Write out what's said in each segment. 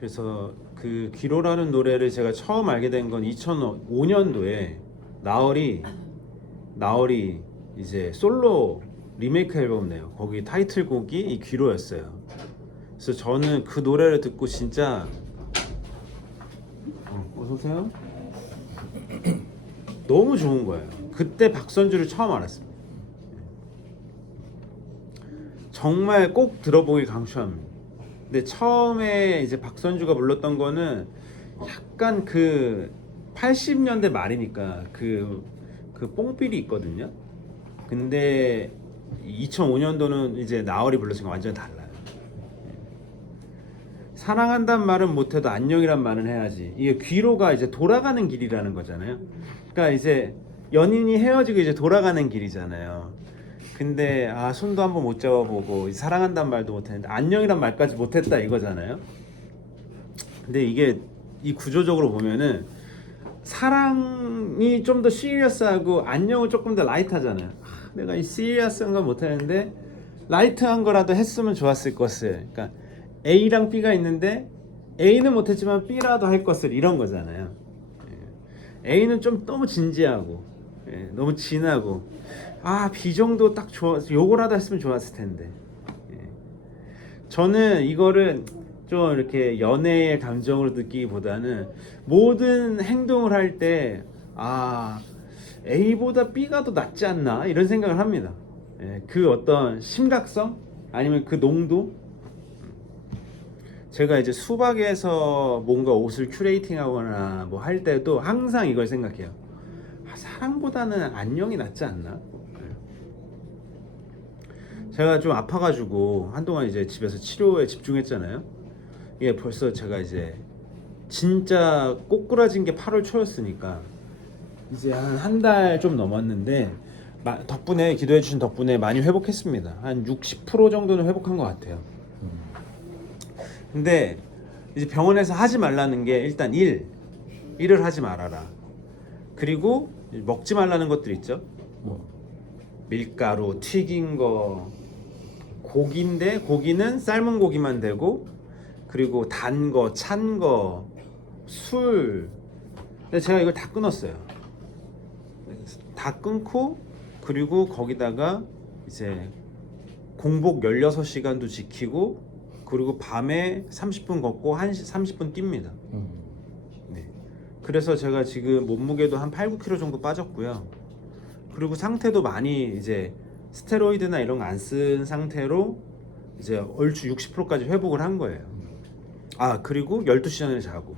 그래서 그 귀로라는 노래를 제가 처음 알게 된 건 2005년도에 나얼이 이제 솔로 리메이크 앨범 내요. 거기 타이틀곡이 이 귀로였어요. 그래서 저는 그 노래를 듣고 진짜 어서 오세요. 너무 좋은 거예요. 그때 박선주를 처음 알았습니다. 정말 꼭 들어보길 강추합니다. 근데 처음에 이제 박선주가 불렀던 거는 약간 그 80년대 말이니까 그 뽕필이 있거든요. 근데 2005년도는 이제 나얼이 불렀으니까 완전 달라요. 사랑한다는 말은 못해도 안녕이란 말은 해야지. 이게 귀로가 이제 돌아가는 길이라는 거잖아요. 그러니까 이제 연인이 헤어지고 이제 돌아가는 길이잖아요. 근데 손도 한번 못 잡아보고 사랑한다는 말도 못했는데 안녕이란 말까지 못했다 이거잖아요. 근데 이게 이 구조적으로 보면은 사랑이 좀 더 시리어스하고 안녕은 조금 더 라이트하잖아요. 내가 이 시리어스한 건 못하는데 라이트한 거라도 했으면 좋았을 것을. 그러니까 A랑 B가 있는데 A는 못했지만 B라도 할 것을, 이런 거잖아요. A는 좀 너무 진지하고 너무 진하고 B 정도 딱 요거라도 했으면 좋았을 텐데. 저는 이거를 좀 이렇게 연애의 감정으로 느끼기보다는 모든 행동을 할 때 A보다 B가 더 낫지 않나 이런 생각을 합니다. 그 어떤 심각성 아니면 그 농도. 제가 이제 수박에서 뭔가 옷을 큐레이팅하거나 뭐 할 때도 항상 이걸 생각해요. 사랑보다는 안녕이 낫지 않나? 제가 좀 아파가지고 한동안 이제 집에서 치료에 집중했잖아요. 이게 벌써 제가 이제 진짜 꼬꾸라진 게 8월 초였으니까 이제 한 달 좀 넘었는데 덕분에 기도해 주신 덕분에 많이 회복했습니다. 한 60% 정도는 회복한 것 같아요. 근데 이제 병원에서 하지 말라는 게 일단 일을 하지 말아라. 그리고 먹지 말라는 것들 있죠. 뭐 밀가루, 튀긴 거, 고기인데 고기는 삶은 고기만 되고, 그리고 단 거, 찬 거, 술. 근데 제가 이걸 다 끊었어요. 다 끊고, 그리고 거기다가 이제 공복 16시간도 지키고, 그리고 밤에 30분 걷고 30분 뜁니다. 네. 그래서 제가 지금 몸무게도 한 8, 9kg 정도 빠졌고요. 그리고 상태도 많이 이제 스테로이드나 이런 거 안 쓴 상태로 이제 얼추 60%까지 회복을 한 거예요. 그리고 12시 전에 자고.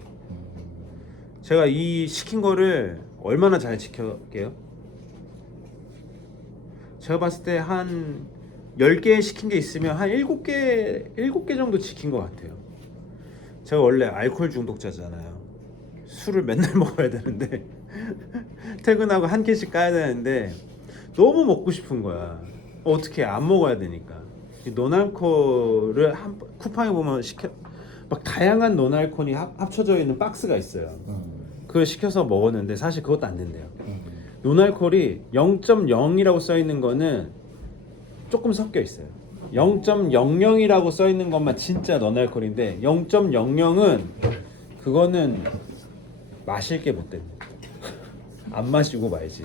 제가 이 시킨 거를 얼마나 잘 지켜게요? 제가 봤을 때 한 10개 시킨 게 있으면 한 7개 정도 지킨 것 같아요. 제가 원래 알코올 중독자잖아요. 술을 맨날 먹어야 되는데 퇴근하고 한 캔씩 까야 되는데 너무 먹고 싶은 거야. 어떻게 안 먹어야 되니까. 노날콜을 쿠팡에 보면 막 다양한 노날콜이 합쳐져 있는 박스가 있어요. 그걸 시켜서 먹었는데 사실 그것도 안 된대요. 노날콜이 0.0이라고 써 있는 거는 조금 섞여 있어요. 0.00이라고 써 있는 것만 진짜 노날콜인데 0.00은 그거는 마실 게 못 됩니다. 안 마시고 말지.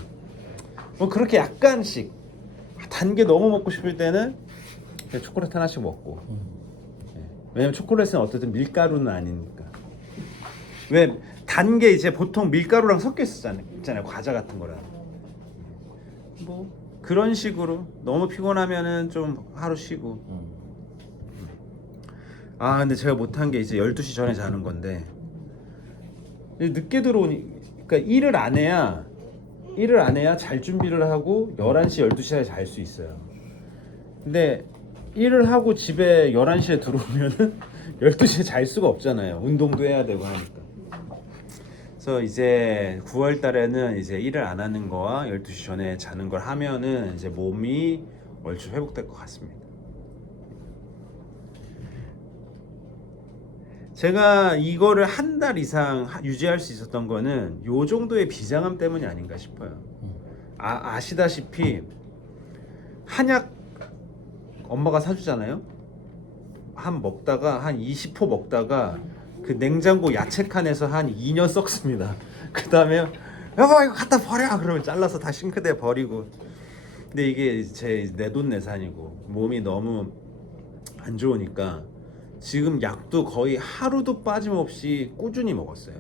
뭐 그렇게 약간씩 단 게 너무 먹고 싶을 때는 그냥 초콜릿 하나씩 먹고. 왜냐면 초콜릿은 어쨌든 밀가루는 아니니까. 왜 단 게 이제 보통 밀가루랑 섞여 있잖아요. 과자 같은 거랑. 뭐 그런 식으로 너무 피곤하면은 좀 하루 쉬고. 근데 제가 못한 게 이제 12시 전에 자는 건데 늦게 그러니까 일을 안 해야 잘 준비를 하고 11시 12시 사이에 잘 수 있어요. 근데 일을 하고 집에 11시에 들어오면은 12시에 잘 수가 없잖아요. 운동도 해야 되고 하니까. 그래서 이제 9월 달에는 이제 일을 안 하는 거와 12시 전에 자는 걸 하면은 이제 몸이 얼추 회복될 것 같습니다. 제가 이거를 한 달 이상 유지할 수 있었던 거는 요 정도의 비장함 때문이 아닌가 싶어요. 아시다시피 한약 엄마가 사주잖아요. 한 20포 먹다가 그 냉장고 야채 칸에서 한 2년 썩습니다. 그 다음에 여보 이거 갖다 버려 그러면 잘라서 다 싱크대에 버리고. 근데 이게 제 내돈내산이고 몸이 너무 안 좋으니까 지금 약도 거의 하루도 빠짐없이 꾸준히 먹었어요.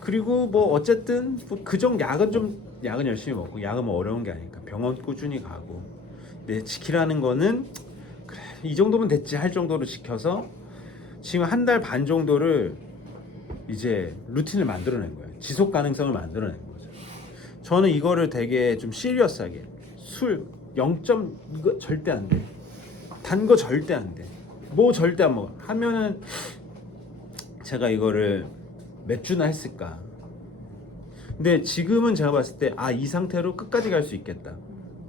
그리고 뭐 어쨌든 그정 약은 열심히 먹고, 약은 뭐 어려운 게 아니니까 병원 꾸준히 가고. 근데 지키라는 거는 그래 이 정도면 됐지 할 정도로 지켜서 지금 한 달 반 정도를 이제 루틴을 만들어낸 거예요. 지속 가능성을 만들어낸 거죠. 저는 이거를 되게 좀 시리어스하게 술 0점 이거 절대 안 돼. 단 거 절대 안 돼. 뭐 절대 안 먹어. 하면은 제가 이거를 몇 주나 했을까. 근데 지금은 제가 봤을 때 이 상태로 끝까지 갈 수 있겠다.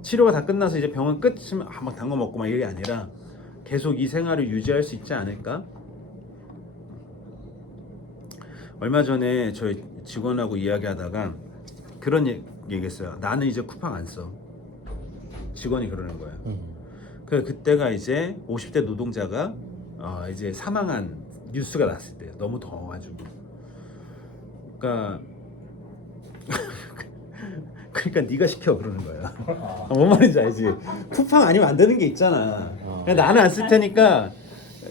치료가 다 끝나서 이제 병원 끝이면 막 단 거 먹고 막 이게 아니라 계속 이 생활을 유지할 수 있지 않을까. 얼마 전에 저희 직원하고 이야기하다가 그런 얘기했어요. 나는 이제 쿠팡 안 써. 직원이 그러는 거예요. 그때가 이제 50대 노동자가 이제 사망한 뉴스가 났을 때예요. 너무 더워가지고. 그러니까 네가 시켜 그러는 거야. 뭔 말인지 알지? 쿠팡 아니면 안 되는 게 있잖아. 나는 안 쓸 테니까.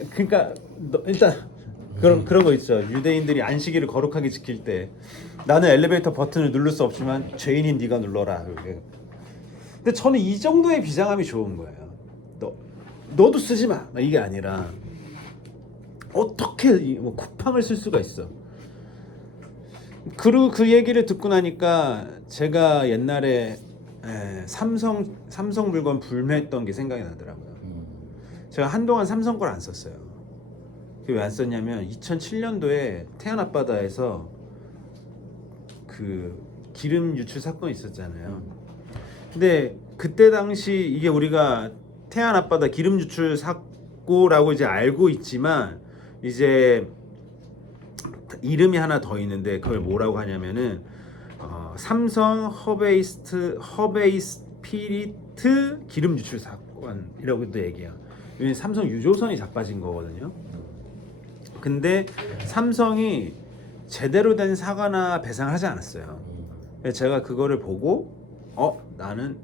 그러니까 일단 그런 거 있죠. 유대인들이 안식일을 거룩하게 지킬 때 나는 엘리베이터 버튼을 누를 수 없지만 죄인인 네가 눌러라. 근데 저는 이 정도의 비장함이 좋은 거예요. 너도 쓰지 마. 이게 아니라 어떻게 뭐 쿠팡을 쓸 수가 있어. 그리고 그 얘기를 듣고 나니까 제가 옛날에 삼성 물건 불매했던 게 생각이 나더라고요. 제가 한동안 삼성 걸 안 썼어요. 왜 안 썼냐면 2007년도에 태안 앞바다에서 그 기름 유출 사건이 있었잖아요. 근데 그때 당시 이게 우리가 태안 앞바다 기름 유출 사고라고 이제 알고 있지만 이제 이름이 하나 더 있는데 그걸 뭐라고 하냐면은 삼성 허베이스피리트 기름 유출 사건이라고도 얘기해요. 여기 삼성 유조선이 자빠진 거거든요. 근데 삼성이 제대로 된 사과나 배상을 하지 않았어요. 그래서 제가 그거를 보고 나는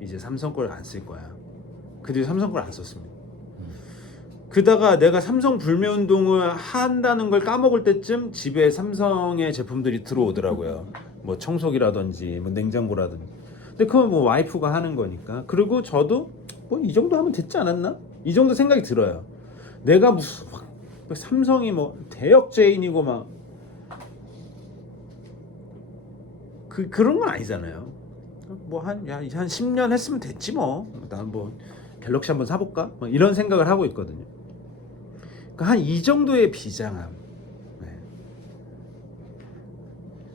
이제 삼성 걸 안 쓸 거야. 그 뒤에 삼성 걸 안 썼습니다. 그다가 내가 삼성 불매 운동을 한다는 걸 까먹을 때쯤 집에 삼성의 제품들이 들어오더라고요. 뭐 청소기라든지 뭐 냉장고라든지. 근데 그건 뭐 와이프가 하는 거니까. 그리고 저도 뭐 이 정도 하면 됐지 않았나? 이 정도 생각이 들어요. 내가 무슨 삼성이 뭐 대역죄인이고 막 그런 건 아니잖아요. 뭐 한 10년 했으면 됐지 뭐. 난 뭐 갤럭시 한번 사볼까? 뭐 이런 생각을 하고 있거든요. 그러니까 한 이 정도의 비장함. 네.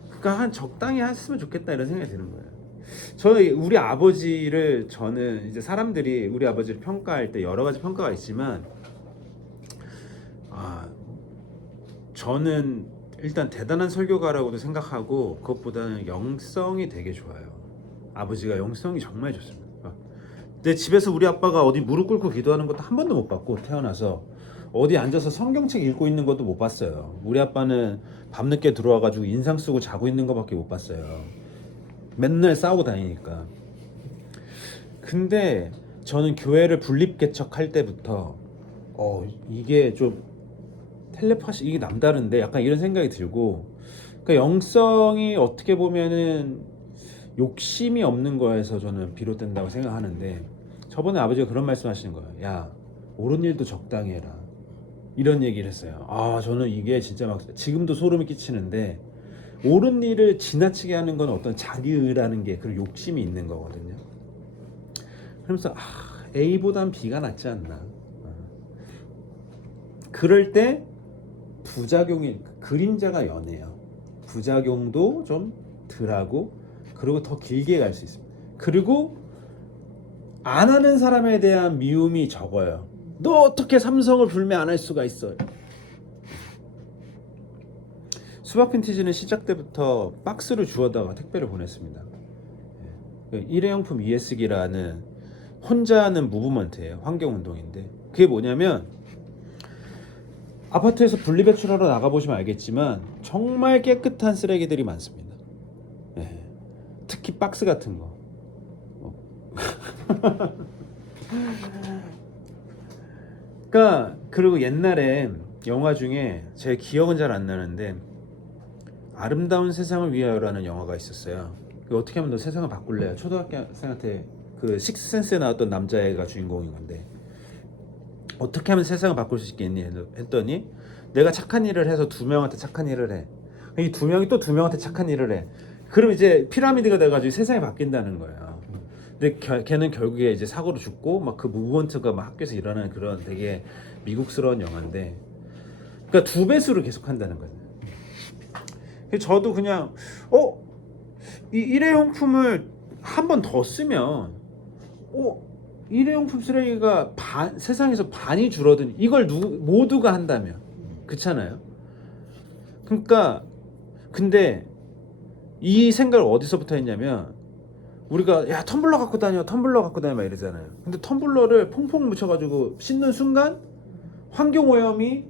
그러니까 한 적당히 했으면 좋겠다 이런 생각이 드는 거예요. 우리 아버지를 저는 이제 사람들이 우리 아버지를 평가할 때 여러 가지 평가가 있지만 저는 일단 대단한 설교가라고도 생각하고 그것보다는 영성이 되게 좋아요. 아버지가 영성이 정말 좋습니다. 근데 집에서 우리 아빠가 어디 무릎 꿇고 기도하는 것도 한 번도 못 봤고 태어나서 어디 앉아서 성경책 읽고 있는 것도 못 봤어요. 우리 아빠는 밤늦게 들어와가지고 인상 쓰고 자고 있는 것밖에 못 봤어요. 맨날 싸우고 다니니까. 근데 저는 교회를 분립개척할 때부터 이게 좀 텔레파시 이게 남다른데 약간 이런 생각이 들고, 그러니까 영성이 어떻게 보면은 욕심이 없는 거에서 저는 비롯된다고 생각하는데, 저번에 아버지가 그런 말씀하시는 거예요. 야, 옳은 일도 적당히 해라. 이런 얘기를 했어요. 저는 이게 진짜 막 지금도 소름이 끼치는데, 옳은 일을 지나치게 하는 건 어떤 자기의라는 게 그런 욕심이 있는 거거든요. 그러면서 A보단 B가 낫지 않나. 그럴 때 부작용이 그림자가 연해요. 부작용도 좀 덜하고 그리고 더 길게 갈 수 있습니다. 그리고 안 하는 사람에 대한 미움이 적어요. 너 어떻게 삼성을 불매 안 할 수가 있어? 수박 핀티지는 시작 때부터 박스를 주워다가 택배를 보냈습니다. 일회용품 ES기라는 혼자 하는 무브먼트예요. 환경운동인데 그게 뭐냐면 아파트에서 분리배출하러 나가보시면 알겠지만 정말 깨끗한 쓰레기들이 많습니다. 네. 특히 박스 같은 거. 그러니까 그리고 옛날에 영화 중에 제 기억은 잘 안 나는데 아름다운 세상을 위하여라는 영화가 있었어요. 어떻게 하면 너 세상을 바꿀래? 초등학생한테 그 식스센스에 나왔던 남자애가 주인공인 건데 어떻게 하면 세상을 바꿀 수 있겠니? 했더니 내가 착한 일을 해서 2명한테 착한 일을 해. 이 2명이 또 2명한테 착한 일을 해. 그럼 이제 피라미드가 돼가지고 세상이 바뀐다는 거예요. 근데 걔는 결국에 이제 사고로 죽고 막 그 무브먼트가 막 학교에서 일어나는 그런 되게 미국스러운 영화인데, 그러니까 2배수를 계속 한다는 거예요. 저도 그냥 이 일회용품을 한 번 더 쓰면 일회용품 쓰레기가 세상에서 반이 줄어든 이걸 모두가 한다면 그렇잖아요. 그러니까 근데 이 생각을 어디서부터 했냐면 우리가 야 텀블러 갖고 다녀 막 이러잖아요. 근데 텀블러를 퐁퐁 묻혀가지고 씻는 순간 환경오염이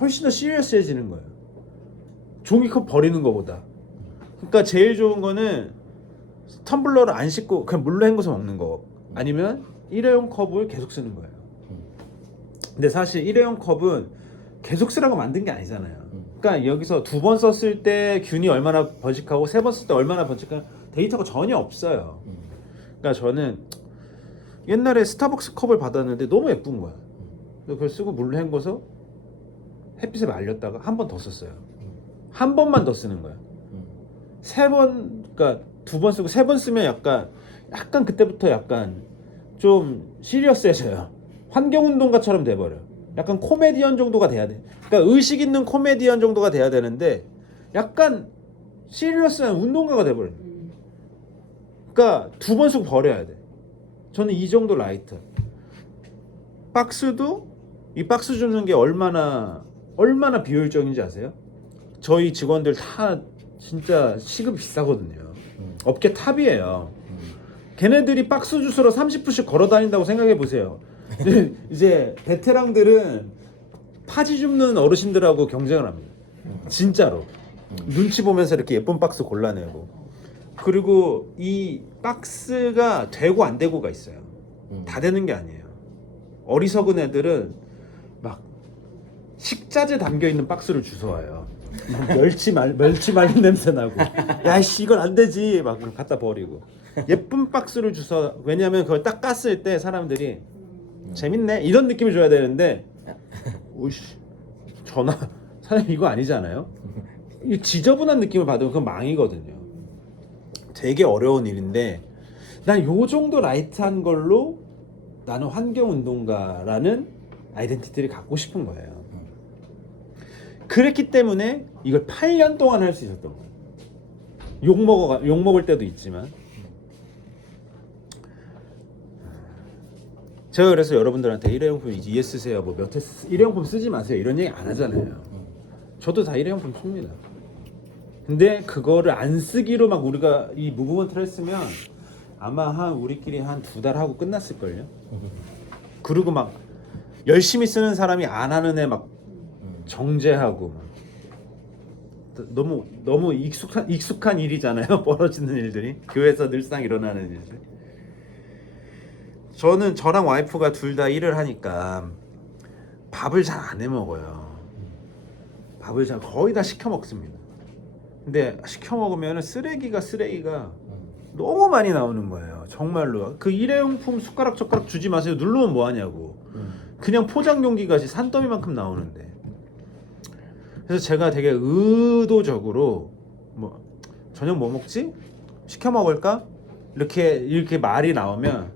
훨씬 더 시리어스해지는 거예요. 종이컵 버리는 거보다. 그러니까 제일 좋은 거는 텀블러를 안 씻고 그냥 물로 헹궈서 먹는 거, 아니면 일회용 컵을 계속 쓰는 거예요. 근데 사실 일회용 컵은 계속 쓰라고 만든 게 아니잖아요. 그러니까 여기서 2번 썼을 때 균이 얼마나 번식하고 3번 쓸 때 얼마나 번식하는 데이터가 전혀 없어요. 그러니까 저는 옛날에 스타벅스 컵을 받았는데 너무 예쁜 거야. 그걸 쓰고 물로 헹궈서 햇빛에 말렸다가 한 번 더 썼어요. 한 번만 더 쓰는 거야. 3번, 그러니까 2번 쓰고 3번 쓰면 약간 그때부터 약간 좀 시리어스해져요. 환경운동가처럼 돼버려. 약간 코미디언 정도가 돼야 돼. 그러니까 의식 있는 코미디언 정도가 돼야 되는데 약간 시리어스한 운동가가 돼버려. 그러니까 2번 쓰고 버려야 돼. 저는 이 정도 라이트. 박스도 이 박스 줍는 게 얼마나 비효율적인지 아세요? 저희 직원들 다 진짜 시급 비싸거든요. 업계 탑이에요. 걔네들이 박스 주스로 30분씩 걸어 다닌다고 생각해 보세요. 이제 베테랑들은 파지 줍는 어르신들하고 경쟁을 합니다. 진짜로. 눈치 보면서 이렇게 예쁜 박스 골라내고. 그리고 이 박스가 되고 안 되고가 있어요. 다 되는 게 아니에요. 어리석은 애들은 막 식자재 담겨 있는 박스를 주워와요. 멸치 말린 냄새 나고, 야씨 이건 안 되지 막 갖다 버리고. 예쁜 박스를 주워. 왜냐하면 그걸 딱 깠을 때 사람들이 재밌네 이런 느낌을 줘야 되는데, 오이씨 전화 사장님 이거 아니잖아요. 이 지저분한 느낌을 받으면 그건 망이거든요. 되게 어려운 일인데 난 요 정도 라이트한 걸로 나는 환경운동가라는 아이덴티티를 갖고 싶은 거예요. 그랬기 때문에 이걸 8년 동안 할 수 있었던 거예요. 욕 먹을 때도 있지만. 제가 그래서 여러분들한테 일회용품 이제 쓰세요, 뭐 몇 회 일회용품 쓰지 마세요 이런 얘기 안 하잖아요. 저도 다 일회용품 씁니다. 근데 그거를 안 쓰기로 막 우리가 이 무브먼트를 했으면 아마 우리끼리 한 2달 하고 끝났을걸요. 그리고 막 열심히 쓰는 사람이 안 하는 애 막 정죄하고 막. 너무 익숙한 일이잖아요. 벌어지는 일들이 교회에서 늘상 일어나는 일들. 저랑 와이프가 둘 다 일을 하니까 밥을 잘 안 해 먹어요. 밥을 거의 다 시켜 먹습니다. 근데 시켜 먹으면 쓰레기가 너무 많이 나오는 거예요. 정말로. 그 일회용품 숟가락 젓가락 주지 마세요. 누르면 뭐 하냐고. 그냥 포장 용기가 산더미만큼 나오는데. 그래서 제가 되게 의도적으로 뭐 저녁 뭐 먹지? 시켜 먹을까? 이렇게 말이 나오면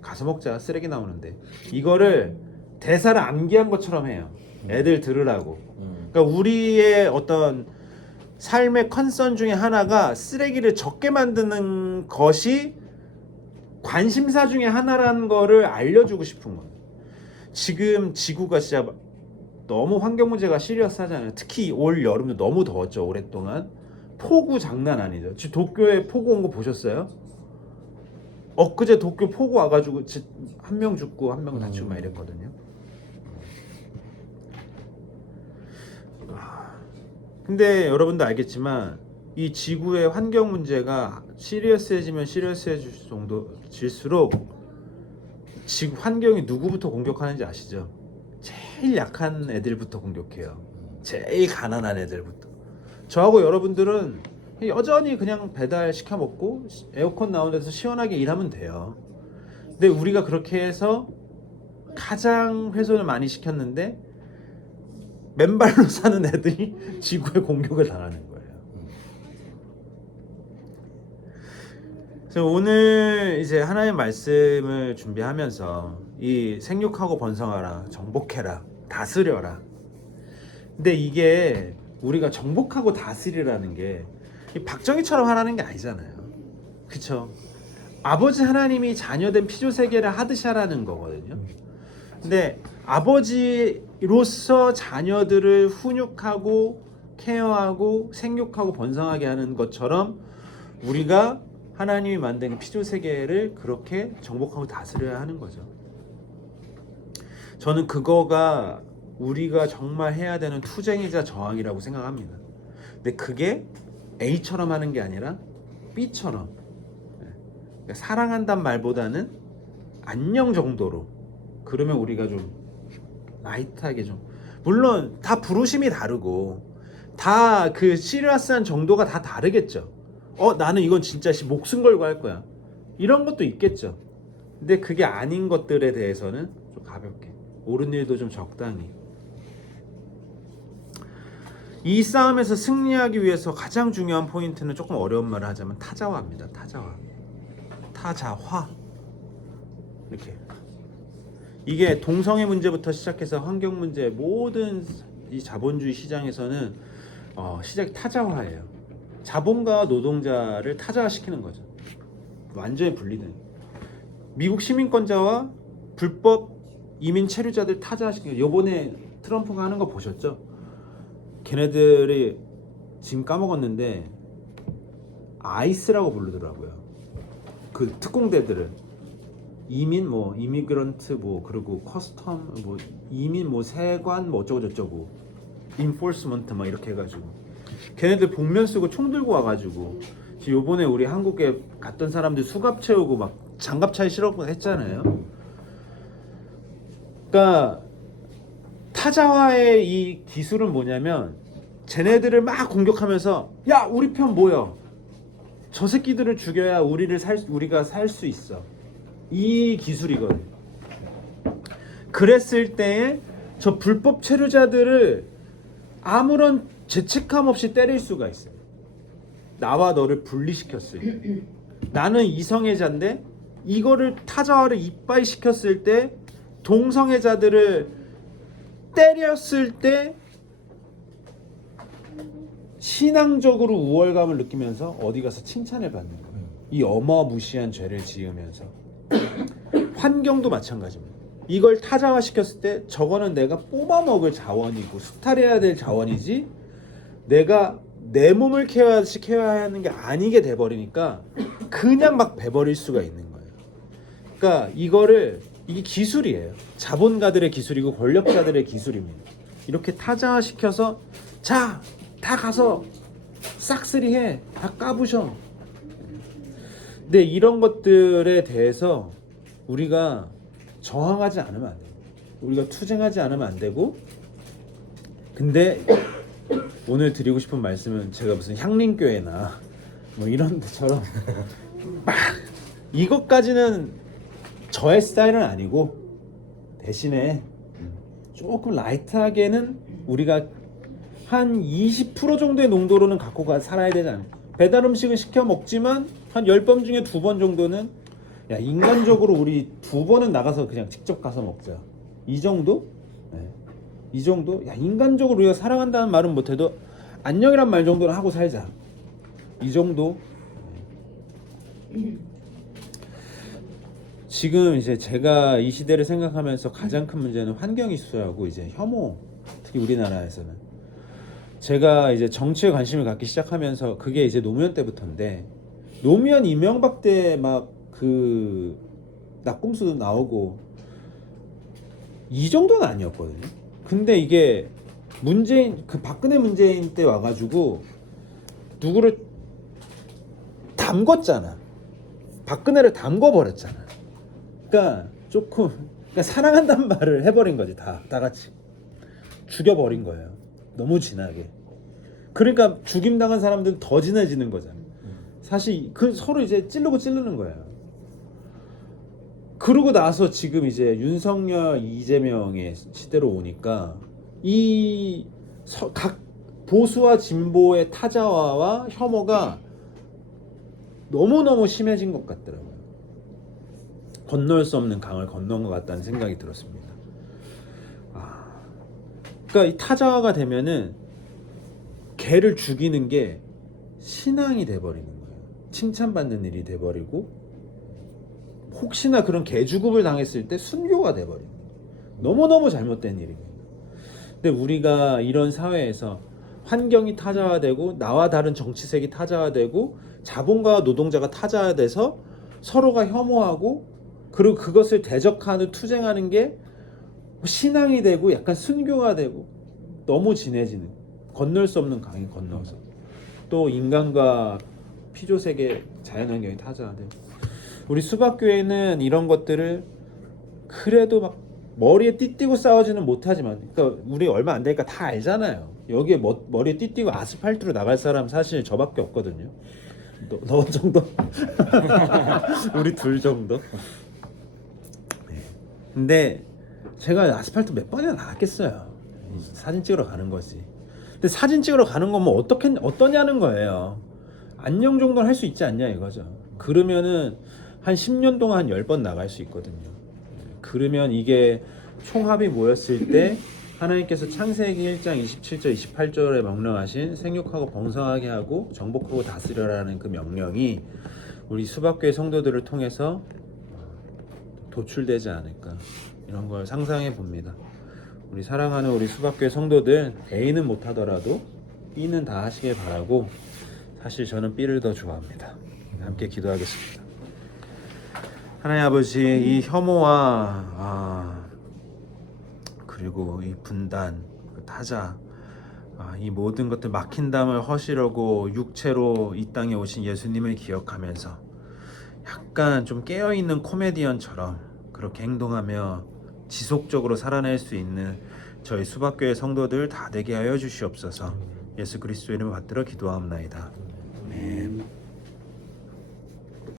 가서 먹자. 쓰레기 나오는데. 이거를 대사를 암기한 것처럼 해요. 애들 들으라고. 그러니까 우리의 어떤 삶의 컨선 중에 하나가 쓰레기를 적게 만드는 것이 관심사 중에 하나라는 거를 알려주고 싶은 거예요. 지금 지구가 진짜 너무 환경 문제가 시리어스하잖아요. 특히 올 여름도 너무 더웠죠. 오랫동안. 폭우 장난 아니죠. 지금 도쿄에 폭우 온 거 보셨어요? 엊그제 도쿄 폭우 와가지고 한 명 죽고 한 명 다치고 막 이랬거든요. 근데 여러분도 알겠지만 이 지구의 환경 문제가 시리어스해지면 시리어스해질 정도 질수록 지구 환경이 누구부터 공격하는지 아시죠? 제일 약한 애들부터 공격해요. 제일 가난한 애들부터. 저하고 여러분들은 여전히 그냥 배달 시켜 먹고 에어컨 나오는 데서 시원하게 일하면 돼요. 근데 우리가 그렇게 해서 가장 훼손을 많이 시켰는데 맨발로 사는 애들이 지구에 공격을 당하는 거예요. 그래서 오늘 이제 하나의 말씀을 준비하면서 이 생육하고 번성하라, 정복해라, 다스려라. 근데 이게 우리가 정복하고 다스리라는 게 박정희처럼 하라는 게 아니잖아요. 그쵸? 아버지 하나님이 자녀된 피조세계를 하듯이 하라는 거거든요. 근데 아버지로서 자녀들을 훈육하고 케어하고 생육하고 번성하게 하는 것처럼 우리가 하나님이 만든 피조세계를 그렇게 정복하고 다스려야 하는 거죠. 저는 그거가 우리가 정말 해야 되는 투쟁이자 저항이라고 생각합니다. 근데 그게 A처럼 하는 게 아니라 B처럼, 그러니까 사랑한단 말보다는 안녕 정도로, 그러면 우리가 좀 라이트하게 좀, 물론 다 부르심이 다르고 다 그 시리어스한 정도가 다 다르겠죠. 나는 이건 진짜 목숨 걸고 할 거야, 이런 것도 있겠죠. 근데 그게 아닌 것들에 대해서는 좀 가볍게, 옳은 일도 좀 적당히. 이 싸움에서 승리하기 위해서 가장 중요한 포인트는, 조금 어려운 말을 하자면 타자화입니다. 타자화. 이렇게 이게 동성애 문제부터 시작해서 환경 문제, 모든 이 자본주의 시장에서는 시작이 타자화예요. 자본가와 노동자를 타자화시키는 거죠. 완전히 분리된. 미국 시민권자와 불법 이민 체류자들 타자화시키는 거예요. 요번에 트럼프가 하는 거 보셨죠? 걔네들이 지금 까먹었는데 아이스라고 부르더라고요. 그 특공대들을. 이민 이미그런트 그리고 커스텀 이민 세관 어쩌고 저쩌고 인포스먼트 이렇게 해가지고 걔네들 복면 쓰고 총 들고 와가지고 지금 요번에 우리 한국에 갔던 사람들 수갑 채우고 장갑 차에 실었고 했잖아요. 그러니까 타자화의 이 기술은 뭐냐면, 쟤네들을 막 공격하면서 야 우리 편 모여, 저 새끼들을 죽여야 우리가 살 수 있어, 이 기술이거든. 그랬을 때에 저 불법 체류자들을 아무런 죄책감 없이 때릴 수가 있어요. 나와 너를 분리시켰을 때. 나는 이성애자인데 이거를 타자화를 이빠이 시켰을 때, 동성애자들을 때렸을 때 신앙적으로 우월감을 느끼면서 어디 가서 칭찬을 받는 거예요. 이 어마무시한 죄를 지으면서. 환경도 마찬가지입니다. 이걸 타자화 시켰을 때 저거는 내가 뽑아먹을 자원이고 수탈해야 될 자원이지, 내가 내 몸을 케어하는 게 아니게 돼버리니까 그냥 막 베버릴 수가 있는 거예요. 그러니까 이게 기술이에요. 자본가들의 기술이고 권력자들의 기술입니다. 이렇게 타자화 시켜서 자, 다 가서 싹쓸이해, 다 까부셔. 근데 이런 것들에 대해서 우리가 저항하지 않으면 안 돼요. 우리가 투쟁하지 않으면 안 되고. 근데 오늘 드리고 싶은 말씀은, 제가 무슨 향림교회나 이런 데처럼 막 이것까지는 저의 스타일은 아니고, 대신에 조금 라이트하게는 우리가 한 20% 정도의 농도로는 갖고 살아야 되지 않아요? 배달 음식은 시켜 먹지만 한 10번 중에 2번 정도는 야, 인간적으로 우리 2번은 나가서 그냥 직접 가서 먹자, 이 정도? 네. 이 정도? 야, 인간적으로 우리가 사랑한다는 말은 못해도 안녕이란 말 정도는 하고 살자, 이 정도? 네. 지금 이제 제가 이 시대를 생각하면서 가장 큰 문제는 환경 이슈하고 이제 혐오, 특히 우리나라에서는. 제가 이제 정치에 관심을 갖기 시작하면서, 그게 이제 노무현 때부터인데, 노무현 이명박 때 그 낙곰수도 나오고 이 정도는 아니었거든요. 근데 이게 문재인 그 박근혜 문재인 때 와가지고 누구를 담궜잖아. 박근혜를 담궈버렸잖아. 그러니까 조금 그러니까 사랑한다는 말을 해버린 거지. 다 같이 죽여버린 거예요. 너무 진하게. 그러니까 죽임 당한 사람들은 더 진해지는 거잖아. 사실 그 서로 이제 찌르는 거예요. 그러고 나서 지금 이제 윤석열, 이재명의 시대로 오니까 이 각 보수와 진보의 타자화와 혐오가 너무너무 심해진 것 같더라고요. 건널 수 없는 강을 건넌 것 같다는 생각이 들었습니다. 그러니까 이 타자화가 되면은 개를 죽이는 게 신앙이 돼버리는 거예요. 칭찬받는 일이 돼버리고 혹시나 그런 개 죽음을 당했을 때 순교가 돼버리는 거예요. 너무너무 잘못된 일입니다. 근데 우리가 이런 사회에서 환경이 타자화되고 나와 다른 정치색이 타자화되고 자본가와 노동자가 타자화돼서 서로가 혐오하고 그리고 그것을 대적하는 투쟁하는 게 신앙이 되고 약간 순교가 되고 너무 진해지는 건널 수 없는 강이 건너서 또 인간과 피조세계 자연환경이 타자화되고 우리 수박교회는 이런 것들을 그래도 막 머리에 띠띠고 싸우지는 못하지만 그러니까 우리 얼마 안 되니까 다 알잖아요. 여기에 머리에 띠띠고 아스팔트로 나갈 사람 사실 저밖에 없거든요. 너 정도? 우리 둘 정도? 네. 근데 제가 아스팔트 몇 번이나 나갔겠어요. 사진 찍으러 가는 거지. 근데 사진 찍으러 가는 건 뭐 어떠냐는 거예요. 안녕 정도는 할 수 있지 않냐 이거죠. 그러면은 한 10년 동안 한 10번 나갈 수 있거든요. 그러면 이게 총합이 모였을 때 하나님께서 창세기 1장 27절 28절에 명령하신 생육하고 번성하게 하고 정복하고 다스려라는 그 명령이 우리 수박교회 성도들을 통해서 도출되지 않을까 이런 걸 상상해 봅니다. 우리 사랑하는 우리 수박교회 성도들 A는 못하더라도 B는 다 하시길 바라고 사실 저는 B를 더 좋아합니다. 함께 기도하겠습니다. 하나님 아버지 이 혐오와 그리고 이 분단, 타자 이 모든 것들 막힌 담을 허시려고 육체로 이 땅에 오신 예수님을 기억하면서 약간 좀 깨어있는 코미디언처럼 그렇게 행동하며 지속적으로 살아낼 수 있는 저희 수박교회 성도들 다 되게 하여 주시옵소서. 예수 그리스도의 이름을 받들어 기도하옵나이다.